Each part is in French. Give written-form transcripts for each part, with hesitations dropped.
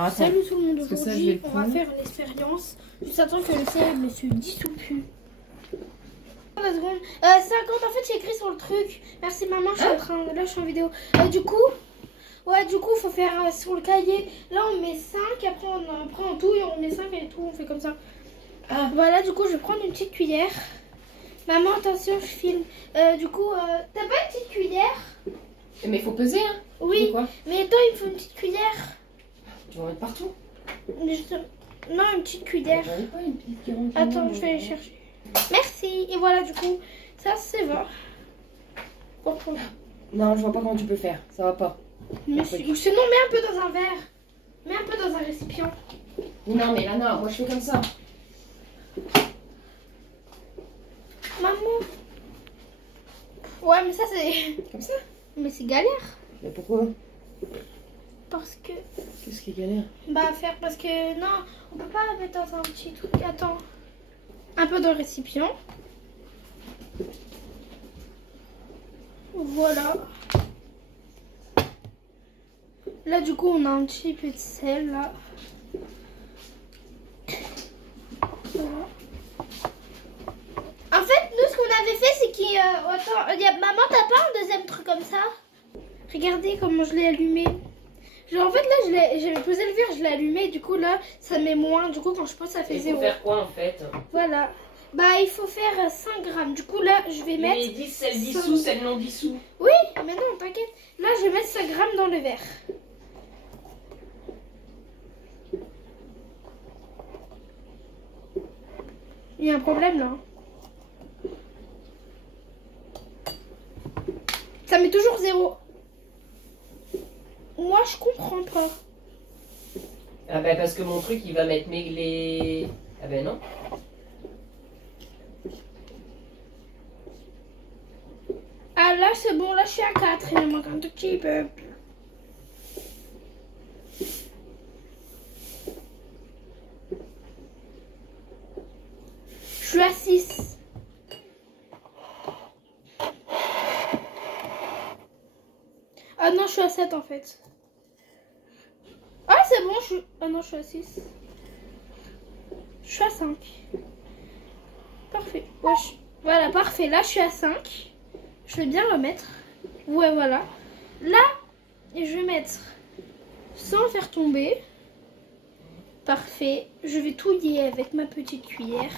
Alors attends. Salut tout le monde, Parce que ça, je vais aujourd'hui le on va prendre. faire une expérience. Juste attends que le sel ne se dissout plus. 50 secondes. 50 en fait j'ai écrit sur le truc. Merci maman, je suis en train. Là je suis en vidéo. Du coup faut faire sur le cahier. Là on met 5, après on prend tout et on met 5 et tout, on fait comme ça. Ah. Voilà, du coup je vais prendre une petite cuillère. Maman attention je filme. Du coup t'as pas une petite cuillère? Mais il faut peser, hein. Oui, C'est quoi? mais attends il me faut une petite cuillère. Tu vas en mettre partout. Mais non, une petite cuillère. J'en ai pas une petite qui rentre. Attends, je vais aller chercher. Merci. Et voilà, du coup, ça c'est va. Pourquoi? Non, je vois pas comment tu peux faire. Ça va pas. Mais sinon, mets un peu dans un verre. Mets un peu dans un récipient. Non, mais Lana, moi je fais comme ça. Maman. Ouais, mais ça c'est. Comme ça? Mais c'est galère. Mais pourquoi? Parce que. Qu'est-ce qui est galère? Bah, faire parce que. Non, on peut pas la mettre dans un petit truc. Attends. Un peu dans le récipient. Voilà. Là, du coup, on a un petit peu de sel là. Voilà. En fait, nous, ce qu'on avait fait, c'est qu'il. Attends, maman, t'as pas un deuxième truc comme ça? Regardez comment je l'ai allumé. Genre, en fait, là, j'avais posé le verre, je l'ai allumé. Du coup, là, ça met moins. Du coup, quand je pose, ça fait 0. Il faut faire quoi en fait? Voilà. Bah, il faut faire 5 grammes. Du coup, là, je vais mettre. Mais 10, celle dissous, celle non dissous. Oui, mais non, t'inquiète. Là, je vais mettre 5 grammes dans le verre. Il y a un problème là. Ça met toujours 0. Moi, je comprends pas. Ah bah parce que mon truc il va mettre les... Ah ben non. Ah là, c'est bon. Là, je suis à 4. Il me manque un tout petit peu. Je suis à 6. Ah non, je suis à 7 en fait. Ah, c'est bon, je suis... Ah non, je suis à 6. Je suis à 5. Parfait. Ouais, voilà, parfait. Là, je suis à 5. Je vais bien remettre. Ouais, voilà. Là, je vais mettre sans faire tomber. Parfait. Je vais touiller avec ma petite cuillère.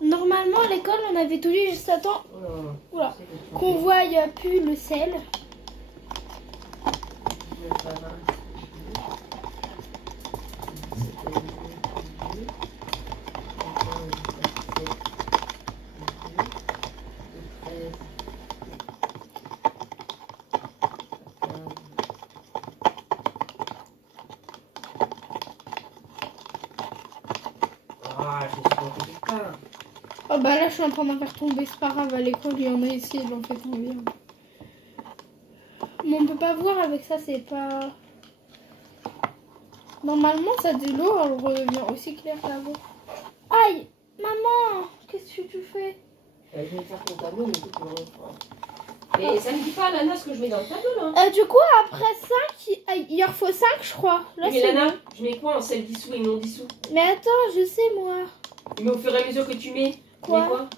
Normalement, à l'école, on avait touillé juste à temps. Oula. Qu'on voie plus le sel. Oh bah là je suis en train d'en faire tomber, c'est pas grave, à l'école il y en a ici, ils l'ont fait tomber. Mais on peut pas voir avec ça, c'est pas... Normalement ça de l'eau, elle redevient aussi claire là-bas. Aïe, maman, qu'est-ce que tu fais? Je vais faire ton tableau, mais écoute, et ça me dit pas, Lana, ce que je mets dans le tableau là. Du coup après 5, il en faut 5 je crois. Là, mais Lana, je mets quoi en sel dissous et non dissous? Mais attends, je sais moi. Mais au fur et à mesure que tu mets, Quoi? tu mets quoi?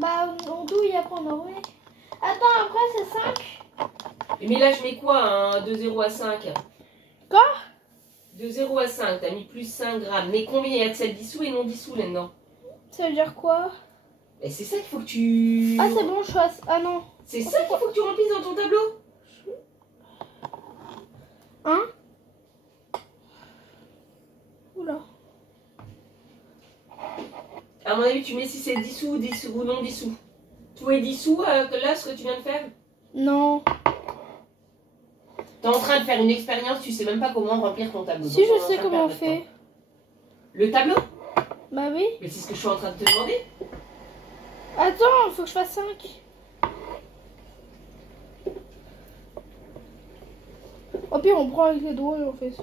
Bah on douille après on en remet. Attends, après c'est 5. Mais là je mets quoi, de 0 à 5? Quoi? De 0 à 5, t'as mis plus 5 grammes. Mais combien il y a de sel dissous et non dissous là-dedans? Ça veut dire quoi? Et c'est ça qu'il faut que tu... Ah c'est bon, je suis à... Ah non. C'est ça qu'il faut que tu remplisses dans ton tableau. Hein? Oula. À mon avis, tu mets si c'est dissous ou non dissous. Tout est dissous, là, ce que tu viens de faire? Non. T'es en train de faire une expérience, tu sais même pas comment remplir ton tableau. Si, je sais comment on fait. Le tableau? Bah oui. Mais c'est ce que je suis en train de te demander. Attends, il faut que je fasse 5. Au pire, on prend avec les doigts et on fait ça.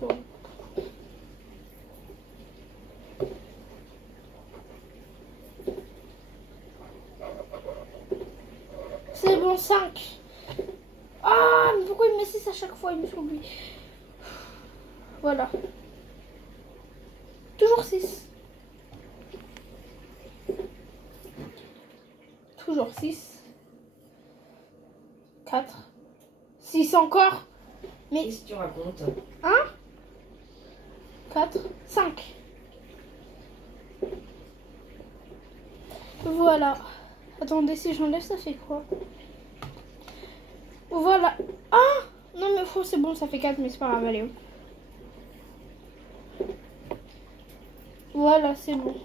C'est bon, 5. Ah, mais pourquoi il me met 6 à chaque fois? Il me s'oublie. Voilà. Toujours 6. Toujours 6. 4. 6 encore. Mais Qu'est-ce que tu racontes? 1, 4, 5. Voilà. Attendez, si j'enlève, ça fait quoi? Voilà. Ah! Non, mais c'est bon, ça fait 4, mais c'est pas grave, allez. Voilà, c'est bon.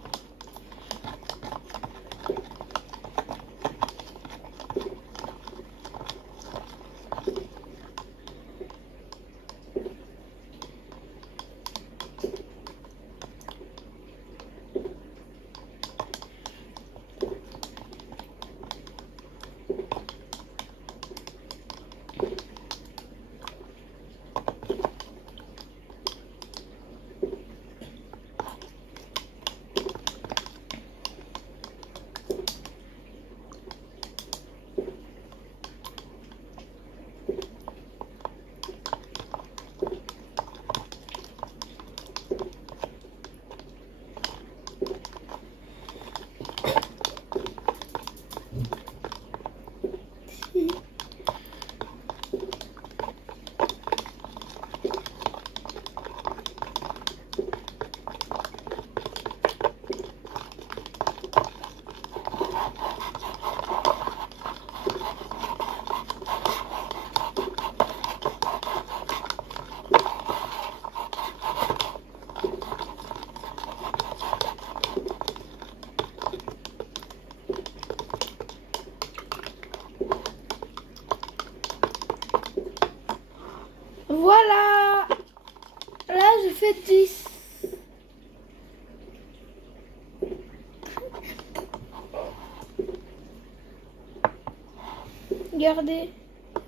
Voilà. Là, j'ai fait 10. Regardez,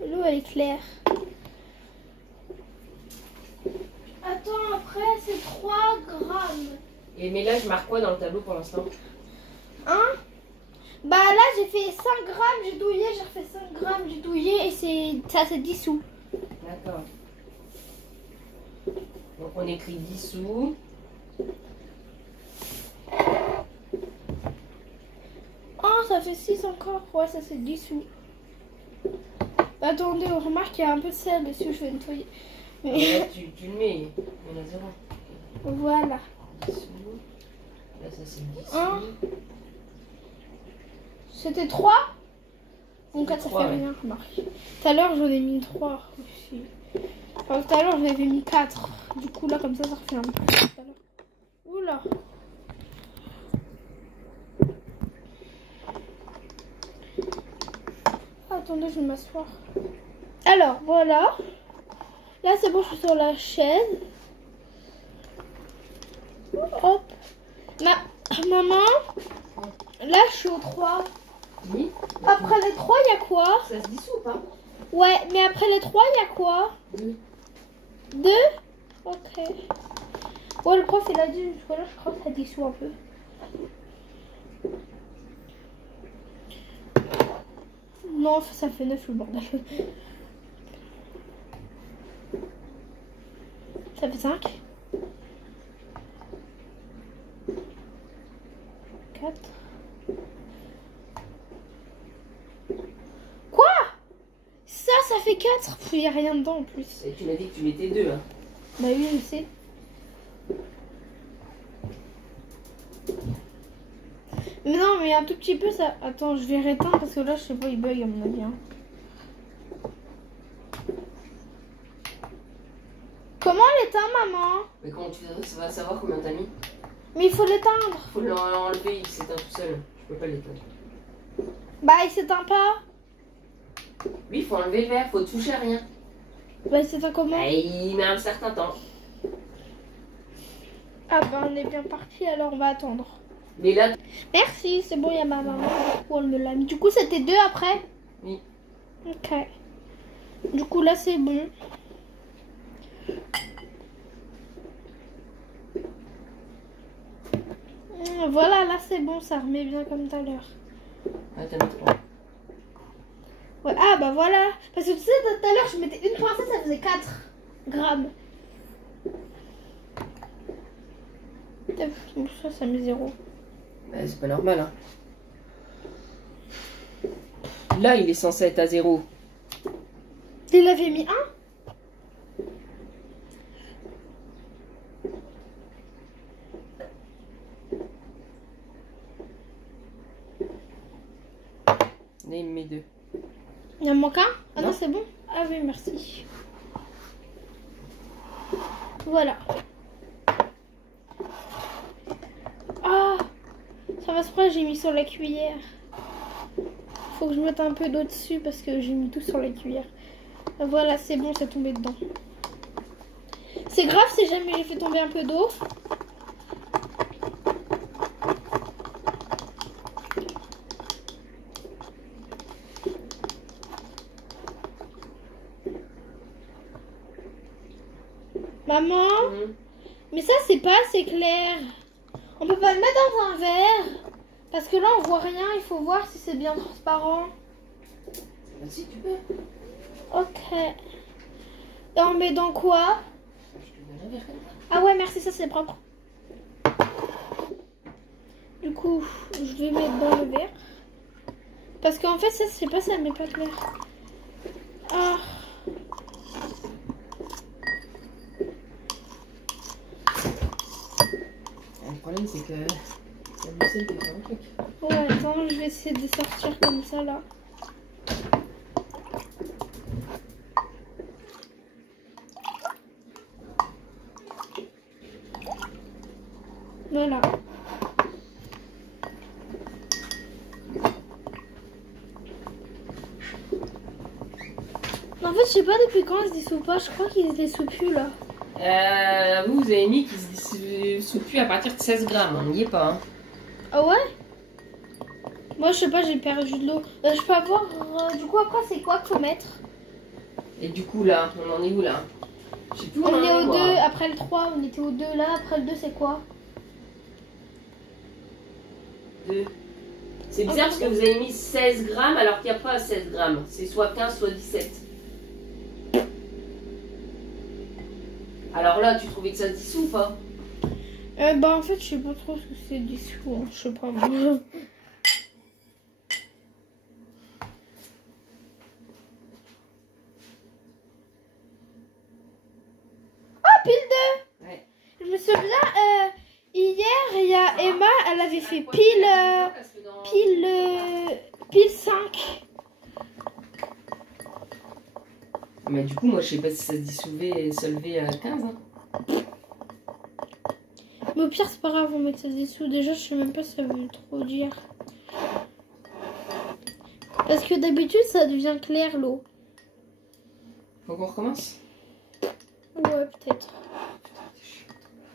l'eau elle est claire. Attends, après c'est 3 grammes. Et mais là, je marque quoi dans le tableau pour l'instant? Hein? Bah là j'ai fait 5 grammes, j'ai douillé, j'ai refait 5 grammes, j'ai douillé et c'est dissous. D'accord. Donc on écrit dissous. Oh, ça fait 6 encore. Ouais, ça c'est dissous. Bah, attendez, on remarque qu'il y a un peu de sel dessus, je vais nettoyer. Et là, tu le mets. Il y en a 0. Voilà. Dissous. Là, ça c'est dissous. C'était 3. Donc 4, ça fait ouais. rien, remarque. Tout à l'heure, j'en ai mis 3 aussi. Enfin, tout à l'heure, j'avais mis 4. Du coup, là, comme ça refait un peu. Tout à l'heure. Oula. Attendez, je vais m'asseoir. Alors, voilà. Là, c'est bon, je suis sur la chaise. Hop. Maman, là, je suis au 3. Oui. Après les 3, il y a quoi? Ça se dissout ou pas? Ouais, mais après les 3, il y a quoi? 2. 2? Ok. Ouais, le prof, il a dit, jusque là, je crois que ça dissout un peu. Non, ça fait 9 le bordel. Ça fait 5. 4. Quoi? Ça fait 4. Il n'y a rien dedans en plus. Et tu m'as dit que tu mettais 2. Hein. Bah oui, je sais. Mais non, mais un tout petit peu ça. Attends, je vais rééteindre parce que là, je sais pas, il bug à mon avis. Hein. Comment l'éteindre, maman? Mais comment tu vas savoir combien t'as mis? Mais il faut l'éteindre. Faut l'enlever, il s'éteint tout seul. Je peux pas l'éteindre. Bah, il s'éteint pas. Oui, il faut enlever le verre, faut toucher à rien. Bah, il s'éteint comment? Ah, il met un certain temps. Ah bah, on est bien parti, alors on va attendre. Mais là, Merci, c'est bon, il y a ma maman. Du coup, elle me l'a mis. Du coup, c'était 2 après? oui. Ok. Du coup, là, c'est bon. Voilà, là, c'est bon. Ça remet bien comme tout à l'heure. Ah, t'as mis 3. Ouais. Ah, bah voilà. Parce que tu sais, tout à l'heure, je mettais une pincée, ça faisait 4 grammes. Ça met 0. Bah, c'est pas normal, hein. Là, il est censé être à 0. Il avait mis 1. Là, il me met 2. Il en manque un? Ah non, Non. c'est bon. Ah oui, merci. Voilà. Ah, ça va se prendre, j'ai mis sur la cuillère. Faut que je mette un peu d'eau dessus parce que j'ai mis tout sur la cuillère. Voilà, c'est bon, c'est tombé dedans. C'est grave si jamais j'ai fait tomber un peu d'eau. Maman, mais ça c'est pas assez clair. On peut pas le mettre dans un verre parce que là on voit rien. Il faut voir si c'est bien transparent. Bah, si tu peux. Ok. Et on met dans quoi? Je te donne un verre comme ça. Ah ouais, merci, ça c'est propre. Du coup, je vais mettre dans le verre. Parce qu'en fait, ça, je sais pas, ça met pas clair. Ah. Le problème, c'est que la boussole peut faire un truc. Ouais, attends, je vais essayer de sortir comme ça là. Voilà. En fait, je sais pas depuis quand ils se dissout pas. Je crois qu'ils se dissouent plus là. Vous avez mis qu'il se dissout plus à partir de 16 grammes. On n'y est pas. Hein. Ah ouais? Moi, je sais pas, j'ai perdu de l'eau. Je peux avoir. Du coup, après, c'est quoi qu'il faut mettre? Et du coup, là, on en est où là? Je sais plus où On est au moi. 2, après le 3, on était au 2 là. Après le 2, c'est quoi? 2. C'est bizarre parce que vous avez mis 16 grammes alors qu'il n'y a pas 16 grammes. C'est soit 15, soit 17. Alors là, tu trouvais que ça se dissout ou pas? Bah, en fait, je sais pas trop ce que c'est dissous. Hein. Je sais pas. Oh, pile 2! Ouais. Je me souviens, hier, il y a Emma, elle avait fait pile, pile 5. Mais du coup, moi, je sais pas si ça se dissouvait et se levait à 15. Hein. Mais au pire, c'est pas grave, on met ça dessous. Déjà, je sais même pas si ça veut trop dire. Parce que d'habitude, ça devient clair l'eau. Faut qu'on recommence? Ouais, peut-être.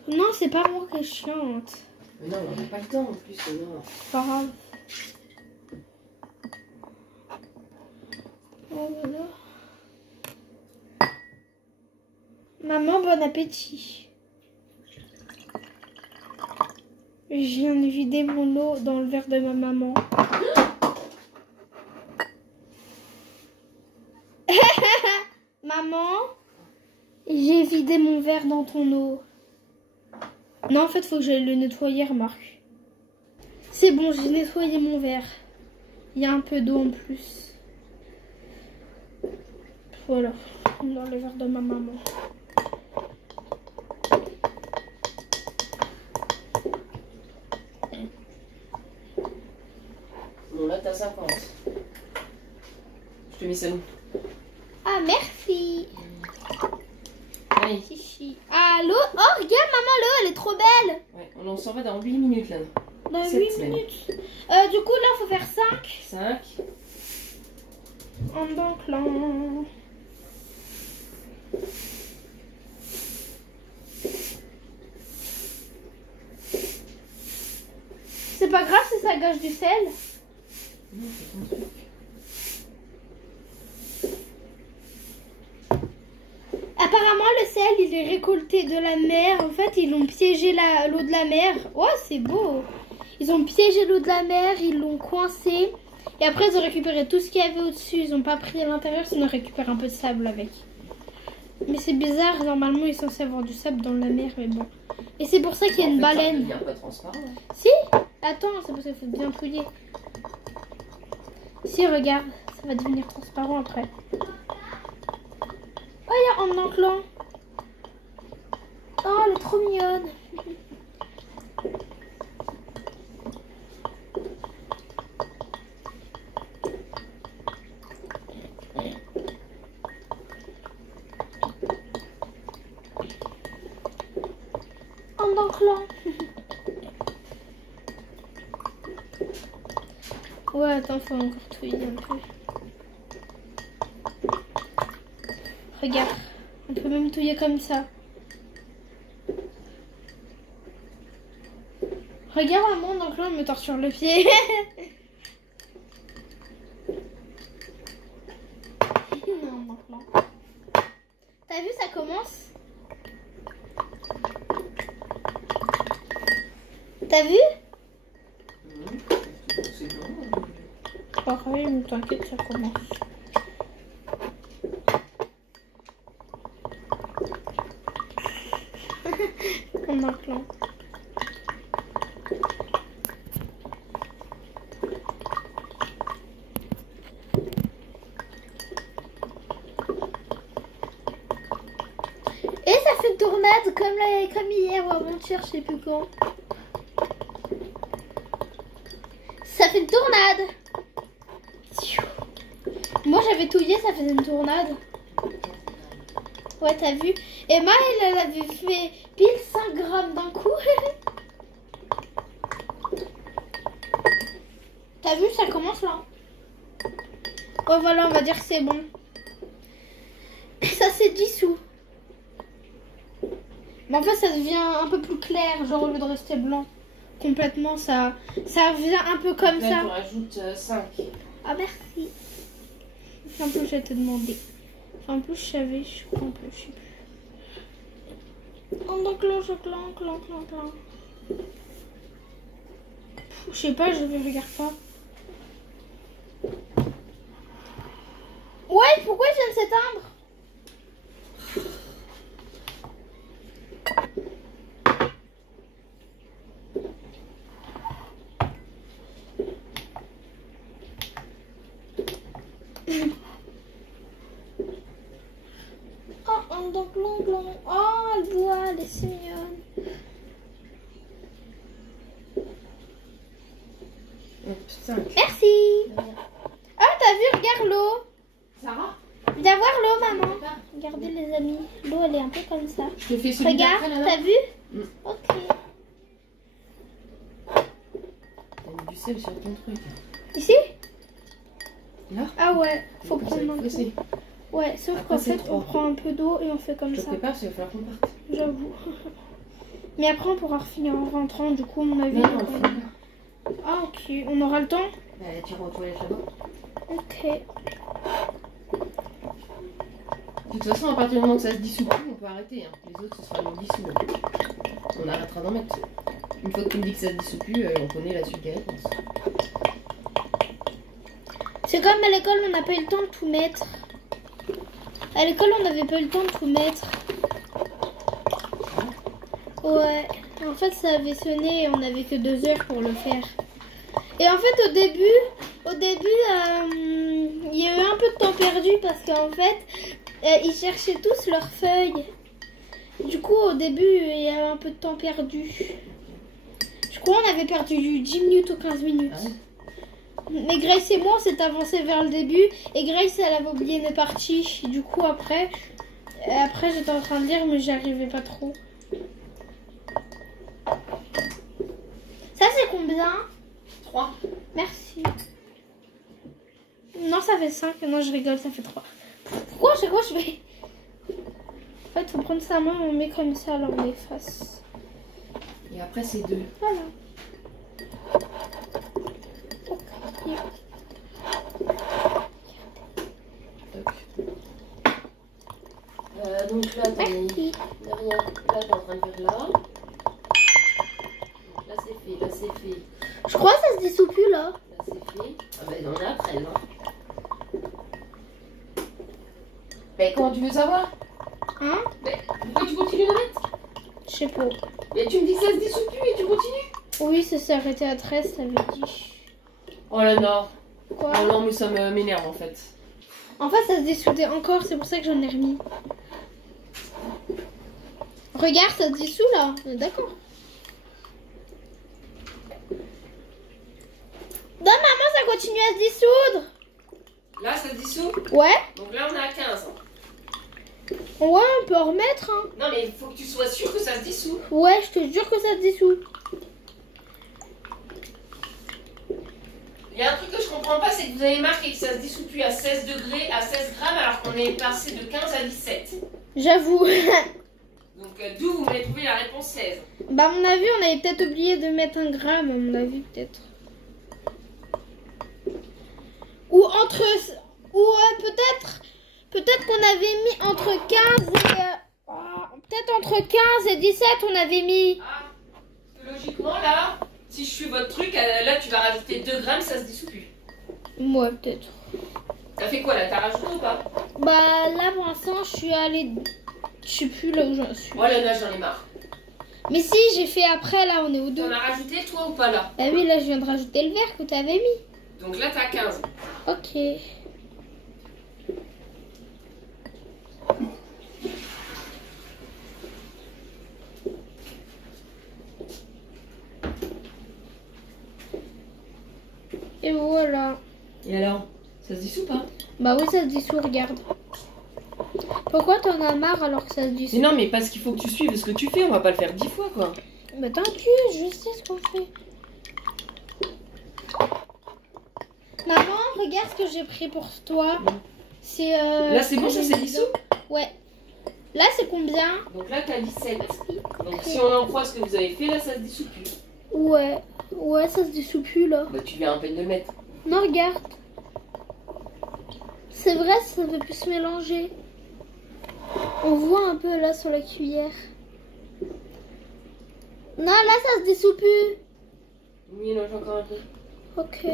Non, c'est pas moi qui est chiante. Mais non, on n'a pas le temps en plus. Non. C'est pas grave. Oh, voilà. Maman, bon appétit. Je viens de vider mon eau dans le verre de ma maman. Maman, j'ai vidé mon verre dans ton eau. Non, en fait, faut que j'aille le nettoyer, remarque. C'est bon, j'ai nettoyé mon verre. Il y a un peu d'eau en plus. Voilà, dans le verre de ma maman. Bon, là, t'as 50. Je te mets ça où? Ah, merci. Allez. Chichi. Ah, l'eau. Oh, regarde, maman, l'eau, elle est trop belle. Ouais, on s'en va dans 8 minutes là. Dans 7 8 semaines. minutes. Du coup, là, il faut faire 5. 5. En bouclant. C'est pas grave si ça gâche du sel. Non, c'est ton truc. Apparemment, le sel, il est récolté de la mer. En fait, ils ont piégé l'eau de la mer. Oh, c'est beau. Ils ont piégé l'eau de la mer, ils l'ont coincé. Et après, ils ont récupéré tout ce qu'il y avait au-dessus. Ils n'ont pas pris à l'intérieur, sinon on récupère un peu de sable avec. Mais c'est bizarre, normalement il est censé avoir du sable dans la mer, mais bon. Et c'est pour ça qu'il y a une baleine. Il devient pas transparent. Si. Attends, c'est parce qu'il faut bien fouiller. Si, regarde, ça va devenir transparent après. Oh, il y a un enclan. Oh, elle est trop mignonne. Un enclan. Ouais, attends, faut encore touiller un peu. Regarde, on peut même touiller comme ça. Regarde maman, donc là on me torture le pied. Non, non. T'as vu, ça commence. T'as vu? C'est bon. Pareil, mais t'inquiète, ça commence. On a un clan. Et ça fait une tornade comme hier ou avant-hier, je sais plus quand. Ça fait une tornade. Moi j'avais touillé, ça faisait une tornade. Ouais, t'as vu. Et Maëlle, elle avait fait pile 5 grammes d'un coup. T'as vu, ça commence là. Ouais, voilà, on va dire que c'est bon. Ça s'est dissous. Mais en fait, ça devient un peu plus clair, genre au lieu de rester blanc. Complètement, ça vient un peu comme là, ça. tu rajoutes 5. Ah, merci. En plus, je vais te demander. En plus, je savais, je crois un peu, je sais plus. Oh, donc là, clan. Je sais pas, je regarde pas. Ouais, pourquoi il vient de s'éteindre? Oh, donc l'ongle. Oh, elle boit, elle est si mignonne. Merci. Ah, t'as vu, regarde l'eau. Sarah, Viens voir l'eau, maman. Regardez les amis, l'eau elle est un peu comme ça. je te fais celui Regarde, d'après, là, t'as vu? Ok. T'as mis du sel sur ton truc. Ici? Là? Ah ouais, faut Ça, prendre il un faut peu. essayer. Ouais, sauf Après, qu'en c'est fait, on trois. prend un peu d'eau et on fait comme Je te ça. prépare, parce qu'il va falloir qu'on parte. J'avoue. Mais après, on pourra refinir en rentrant, du coup, à mon avis. Non, non, on finit là. Ah, ok. On aura le temps? Bah, tu iras aux toilettes là-bas. Ok. De toute façon, à partir du moment que ça se dissout plus, on peut arrêter. Hein. Les autres, ce sera non dissous. On arrêtera d'en mettre. Une fois que tu me dis que ça se dissout plus, on connaît la suite des réponses. C'est comme à l'école, on n'a pas eu le temps de tout mettre. À l'école, on n'avait pas eu le temps de tout mettre. Ouais. En fait, ça avait sonné et on n'avait que 2 heures pour le faire. Et en fait, au début, il y a eu un peu de temps perdu parce qu'en fait, ils cherchaient tous leurs feuilles. Du coup, au début, il y a eu un peu de temps perdu. Je crois qu'on avait perdu 10 minutes ou 15 minutes. Ah oui. Mais Grace et moi, on s'est avancé vers le début. Et Grace, elle avait oublié une partie. Du coup, après j'étais en train de lire, mais j'y arrivais pas trop. Ça, c'est combien? 3. Merci. Non, ça fait 5. Non, je rigole, ça fait 3. Pourquoi à chaque fois je vais... En fait, faut prendre sa main, on met comme ça, là, on efface. Et après, c'est 2. Voilà. Ok. Donc là, t'as mis Merci. derrière. Là, t'es en train de faire là. Donc là, c'est fait. Là, c'est fait. Je crois que ça se dissout plus, là. Là, c'est fait. Ah bah, on est à 13. Hein. Mais comment tu veux savoir? Hein? Mais pourquoi tu continues de mettre? Je sais pas. Mais tu me dis que ça se dissout plus et tu continues? Oui, ça s'est arrêté à 13, ça veut dire. Oh là non. Quoi? Oh non, mais ça m'énerve en fait. En fait, ça se dissoudait encore, c'est pour ça que j'en ai remis. Regarde, ça se dissout là. On est d'accord. Non, maman, ça continue à se dissoudre. Là, ça se dissout? Ouais. Donc là, on est à 15. Ouais, on peut en remettre. Hein. Non, mais il faut que tu sois sûr que ça se dissout. Ouais, je te jure que ça se dissout. Il y a un truc que je comprends pas, c'est que vous avez marqué que ça se dissout plus à 16 degrés, à 16 grammes, alors qu'on est passé de 15 à 17. J'avoue. Donc d'où vous m'avez trouvé la réponse 16. Bah, à mon avis, on avait peut-être oublié de mettre un gramme, à mon avis, peut-être. Ou entre... Ou peut-être qu'on avait mis entre 15 et... peut-être entre 15 et 17, on avait mis... Ah, logiquement là, si je suis votre truc, là tu vas rajouter 2 grammes, ça se dissout plus. Ouais, peut-être. T'as fait quoi là? T'as rajouté ou pas? Bah, là, pour l'instant, je suis allée... Je sais plus là où j'en suis. Oh là là, j'en ai marre. Mais si, j'ai fait après, là, on est au 2. T'en as rajouté toi ou pas là? Bah oui, là, je viens de rajouter le verre que t'avais mis. Donc là t'as 15. Ok. Et voilà. Et alors? Ça se dissout pas? Bah oui, ça se dissout, regarde. Pourquoi t'en as marre alors que ça se dissout? Mais non, mais parce qu'il faut que tu suives ce que tu fais, on va pas le faire 10 fois quoi. Bah t'inquiète, je sais ce qu'on fait. Maman, regarde ce que j'ai pris pour toi. C'est Là c'est bon, ça s'est dissous? Ouais. Là c'est combien? Donc là t'as 17. Donc si on en croit ce que vous avez fait, là ça se dissout plus. Ouais. Ouais, ça se dissout plus là. Bah tu viens à peine de le mettre. Non, regarde. C'est vrai, ça ne peut plus se mélanger. On voit un peu là sur la cuillère. Non, là ça se dissout plus. Oui, non, j'ai encore un peu. Ok.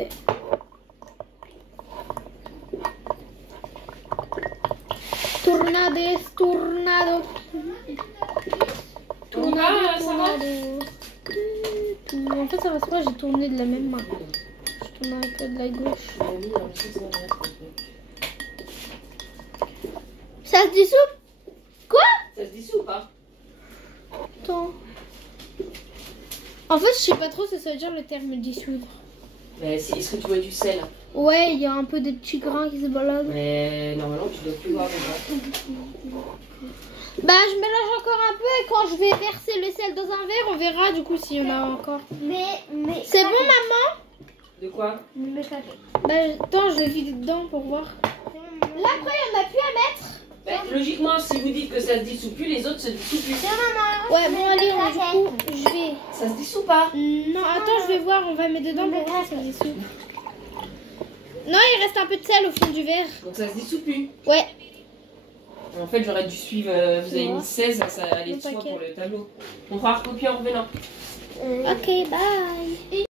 Tornades, tornado. Donc là, ça va? En fait, ça va pas, j'ai tourné de la même main. Je tourne un peu de la gauche. Ça se dissout? Quoi? Ça se dissout ou pas? Attends. En fait, je sais pas trop ce que ça veut dire le terme dissoudre. Mais est-ce que tu vois du sel? Ouais, il y a un peu des petits grains qui se baladent. Mais normalement, tu dois plus voir les grains. Bah, je mélange encore un peu et quand je vais verser le sel dans un verre, on verra du coup s'il y en a encore. C'est bon, maman? De quoi? Bah, attends, je vide dedans pour voir. Là, après, il n'y en a plus à mettre. Bah, logiquement, si vous dites que ça se dissout plus, les autres se dissouent plus. Ouais, bon, allez, du coup, je vais... Ça se dissout pas? Non, attends, je vais voir, on va mettre dedans pour voir si ça se dissout. Non, il reste un peu de sel au fond du verre. Donc ça se dissout plus. Ouais. En fait, j'aurais dû suivre, vous avez mis 16, ça allait de soi pour le tableau. On fera recopier en revenant. Ok, bye.